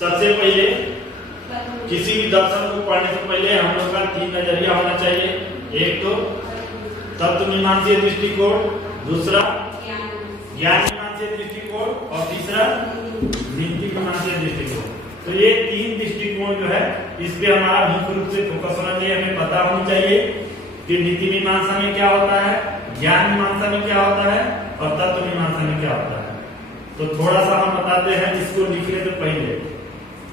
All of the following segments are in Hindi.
सबसे पहले किसी भी दर्शन को पढ़ने से पहले हम लोग का 3 नजरिया होना चाहिए। एक तो तत्व मीमांसीय दृष्टिकोण, दूसरा ज्ञान मीमांसीय दृष्टिकोण और तीसरा नीति मीमांसीय दृष्टिकोण। तो ये 3 दृष्टिकोण जो है इस पे हमारा मुख्य रूप से फोकस होना चाहिए। हमें पता होनी चाहिए कि नीति मीमांसा में क्या होता है, ज्ञान मीमांसा में क्या होता है और तत्व मीमांसा में क्या होता है। तो थोड़ा सा हम बताते हैं इसको लिखने से पहले।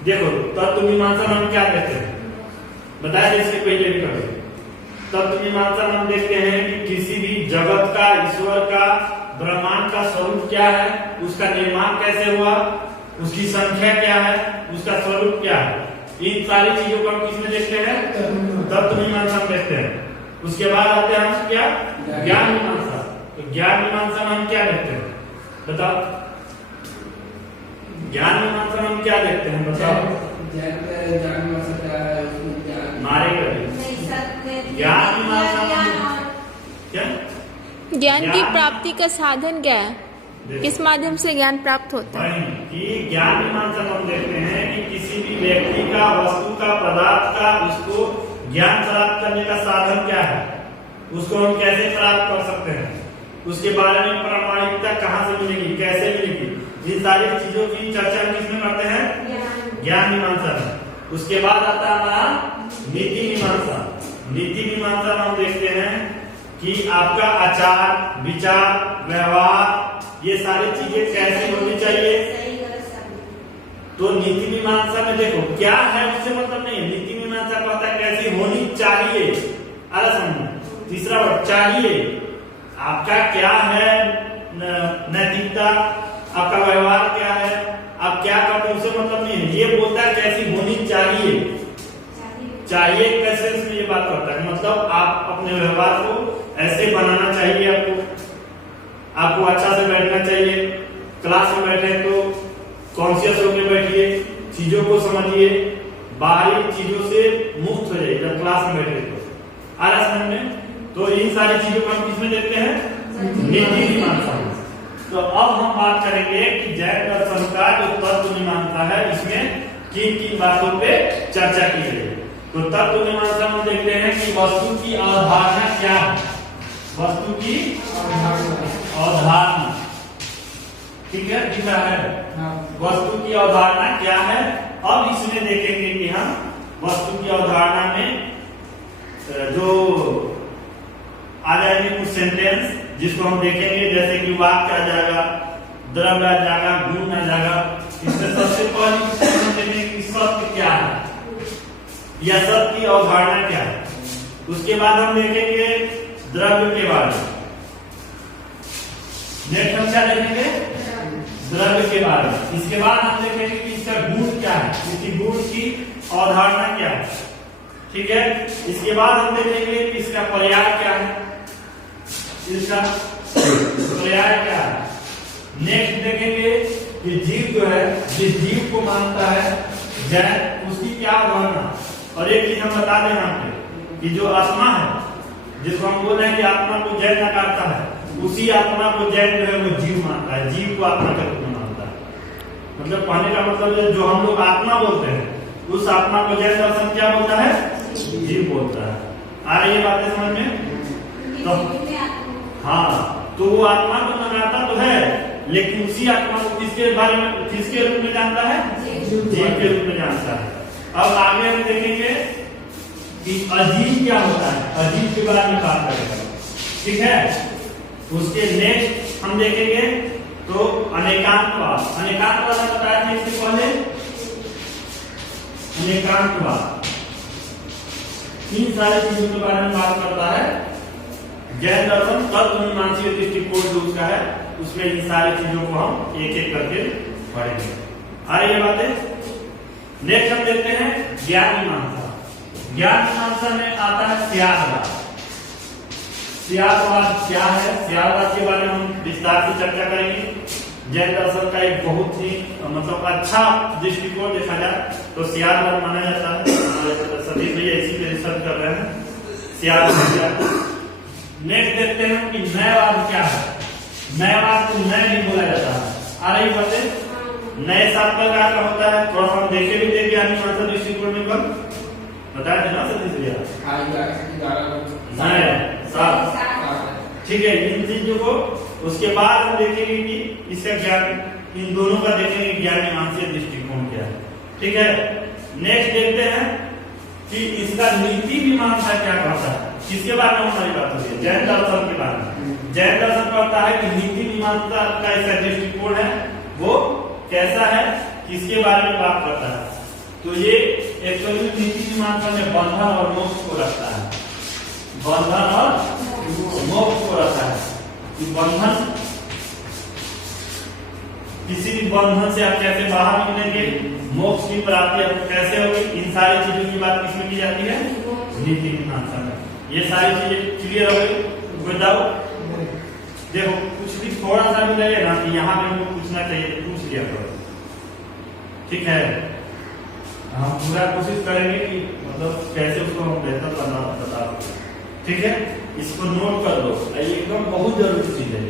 देखो तत्व मीमांसा हम क्या कहते हैं बताया, इसके पहले भी करें। तत्व मीमांसा हम देखते हैं कि किसी भी जगत का, ईश्वर का, ब्रह्मांड का स्वरूप क्या है, उसका निर्माण कैसे हुआ, उसकी संख्या क्या है, उसका स्वरूप क्या है। इन सारी चीजों को हम किसमें देखते हैं, तत्व मीमांसा में देखते हैं। उसके बाद आते हैं हम क्या, ज्ञान मीमांसा। तो ज्ञान मीमांसा में हम क्या देखते हैं बताओ, ज्ञान मीमांसा में हम क्या देखते हैं बताओ। मारे कभी ज्ञान मीमांसा क्या, ज्ञान की प्राप्ति का साधन क्या है, किस माध्यम से ज्ञान प्राप्त होता है। कि ज्ञान मीमांसा हम देखते हैं कि किसी भी व्यक्ति का, वस्तु का, पदार्थ का, उसको ज्ञान प्राप्त करने का साधन क्या है, उसको हम कैसे प्राप्त कर सकते हैं, उसके बारे में प्रामाणिकता कहाँ से मिलेगी, कैसे मिलेगी। इन सारी चीजों की चर्चा हम किसमें करते हैं, ज्ञान मीमांसा में। उसके बाद आता है हमारा नीति मीमांसा। नीति मीमांसा में हम देखते हैं कि आपका आचार, विचार, व्यवहार, ये सारी चीजें कैसी होनी चाहिए। तो नीति मीमांसा में देखो क्या है उससे मतलब नहीं है। नीति मीमांसा कहता है कैसी होनी चाहिए। अरे समझो, तीसरा वर्ड चाहिए। आपका क्या है नैतिकता, आपका व्यवहार क्या है, आप क्या करते हो, उससे मतलब नहीं है। ये बोलता है कैसी होनी चाहिए। चाहिए कैसे इसमें ये बात करता है, मतलब आप अपने व्यवहार को ऐसे बनाना चाहिए। आपको अच्छा से बैठना चाहिए। क्लास में बैठे तो कॉन्शियस होकर बैठिए, चीजों को समझिए, बाहरी चीजों से मुक्त हो जाइए जब क्लास में बैठे तो। आ रहा समझ में। तो इन सारी चीजों को हम किसमें देखते हैं, नीति मीमांसा में। तो अब हम बात करेंगे कि जैन दर्शन का जो तत्व मीमांसा है इसमें किन किन बातों पे चर्चा की गई। तो तत्व मीमांसा में देखते हैं कि वस्तु की अवधारणा क्या है, वस्तु की अवधारणा, ठीक है, दिख रहा है। वस्तु की अवधारणा क्या है। अब इसमें देखेंगे कि हम वस्तु की अवधारणा में जो आ जाएंगे कुछ सेंटेंस जिसको हम देखेंगे, जैसे कि वाक्य आ जाएगा, द्रव्य आ जाएगा, गुण आ जाएगा। इसमें सबसे पहले हम देखेंगे कि सत्य क्या है या सत्य की अवधारणा क्या है। उसके बाद हम देखेंगे द्रव्य के बारे में। नेक्स्ट हम क्या देखेंगे, द्रव्य के बारे में। इसके बाद हम देखेंगे कि इसका गुण क्या है, इसकी गुण की अवधारणा क्या है, ठीक है। इसके बाद हम देखेंगे कि इसका पर्याय क्या है, इसका पर्याय क्या है। नेक्स्ट देखेंगे कि जीव जो है, जिस जीव को मानता है जैन, उसकी क्या अवधारणा। और एक चीज हम बता दें यहाँ पे कि जो आत्मा है, जिसको हम बोल रहे हैं कि आत्मा को जैन नकारता है, उसी आत्मा को जैन जो है वो जीव मानता है, जीव को आत्मा के रूप में मानता है। मतलब कहने का मतलब है जो हम लोग आत्मा बोलते हैं उस आत्मा को जैन दर्शन क्या बोलता है, जीव बोलता है। आ रही है बातें समझ में। तो हाँ, तो वो आत्मा को नकारता तो है, लेकिन उसी आत्मा को किसके बारे में, किसके रूप में जानता है, जीव के रूप में जानता है। अब आगे हम देखेंगे कि अजीव क्या होता है, अजीव के बारे में बात करेंगे, ठीक है। उसके नेक्स्ट हम देखेंगे तो अनेकांतवाद। अनेकांतवाद हम बताया था इससे पहले, अनेकांतवाद इन सारी चीजों के बारे में बात करता है। जैन दर्शन तत्व मीमांसीय दृष्टिकोण जो उसका है, उसमें इन सारी चीजों को हम एक एक करके पढ़ेंगे। आ रही है बातें। नेक्स्ट हम देखते हैं ज्ञान मीमांसा। ज्ञान मीमांसा में आता है स्यादवाद। स्यादवाद क्या है, स्यादवाद के बारे में हम विस्तार से चर्चा करेंगे। जैन दर्शन का एक बहुत ही मतलब अच्छा दृष्टिकोण देखा जाए तो स्यादवाद माना जाता है। सतीश भैया इसी पे रिसर्च कर रहे हैं, स्यादवाद। नेक्स्ट देखते हैं कि नयवाद क्या है। नयवाद को नय नहीं बोला जाता है। आ रही बातें। नए 7 प्रकार का होता है, थोड़ा सा हम देखे भी थे ज्ञान दृष्टिकोण में कल बताया था ना सतीश भैया। नए 7, ठीक है। इन चीजों को उसके बाद हम देखेंगे कि इसका ज्ञान, इन दोनों का देखेंगे ज्ञान मीमांसीय दृष्टिकोण क्या है, ठीक है। नेक्स्ट देखते हैं कि इसका नीति मीमांसा क्या कहता है। किसके बारे में हमारी बात होती है? जैन दर्शन के बारे में। जैन दर्शन कहता है कि नीति मीमांसा का इसका दृष्टिकोण है वो कैसा है, किसके बारे में बात करता है। तो ये एक्चुअली नीति मीमांसा में बंधन और मोक्ष को रखता है, बंधन और मोक्ष को रखता है कि बंधन, किसी भी बंधन से आप कैसे बाहर निकलेंगे, मोक्ष की प्राप्ति आपको कैसे होगी, इन सारी चीजों की बात किसमें की जाती है? नीति मीमांसा में। ये सारी चीजें क्लियर हो गई? कोई डाउट? देखो कुछ भी थोड़ा सा भी लगे ना कि यहाँ पे हमको पूछना चाहिए तो पूछ लिया करो, ठीक है। हम पूरा कोशिश करेंगे कि मतलब कैसे उसको हम बेहतर बता, ठीक है। इसको नोट कर दो, एकदम बहुत जरूरी चीज है।